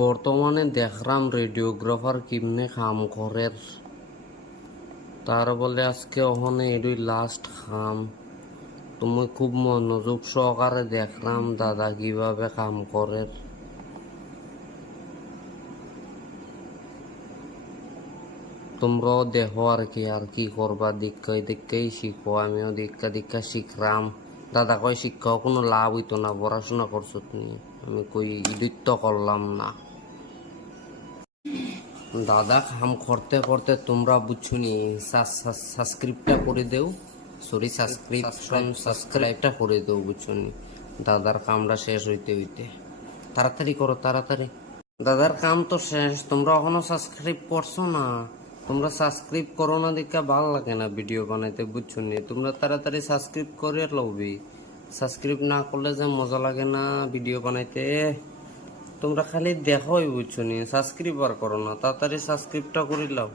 বর্তমানে দেখলাম রেডিওগ্রাফার কেমনে কাম করে, তার বলে আজকে ওখানে এডুই লাস্ট খাম। তুমি খুব মনোযোগ সহকারে দেখলাম দাদা কিভাবে কাম করে। তোমরাও দেখো আর কি করবা, দীক্ষায় দীক্ষাই শিখো, আমিও দীক্ষা দীক্ষা শিখলাম। দাদা কয় শিক্ষাও কোনো লাভ হইতো না, পড়াশোনা করছো তুমি। আমি কই ইডিত করলাম না। দাদা কাম করতে করতে তোমরা বুঝছো নি, সাবস্ক্রিপ্টটা করে দেও, সরি সাবস্ক্রাইবটা করে দেও, বুঝছো নি। দাদার কামটা শেষ হইতে হইতে তাড়াতাড়ি করো, তাড়াতাড়ি। দাদার কাম তো শেষ, তোমরা এখনো সাবস্ক্রাইব করছো না। তোমরা সাবস্ক্রাইব করো না দেখে ভালো লাগে না ভিডিও বানাইতে, বুঝছো নি। তোমরা তাড়াতাড়ি সাবস্ক্রাইব করে লবি, সাবস্ক্রাইব না করলে যে মজা লাগে না ভিডিও বানাইতে। তোমরা খালি দেখোই, বুঝছো নি, সাবস্ক্রাইব আর করো না। তাড়াতাড়ি সাবস্ক্রাইবটা করে লাও।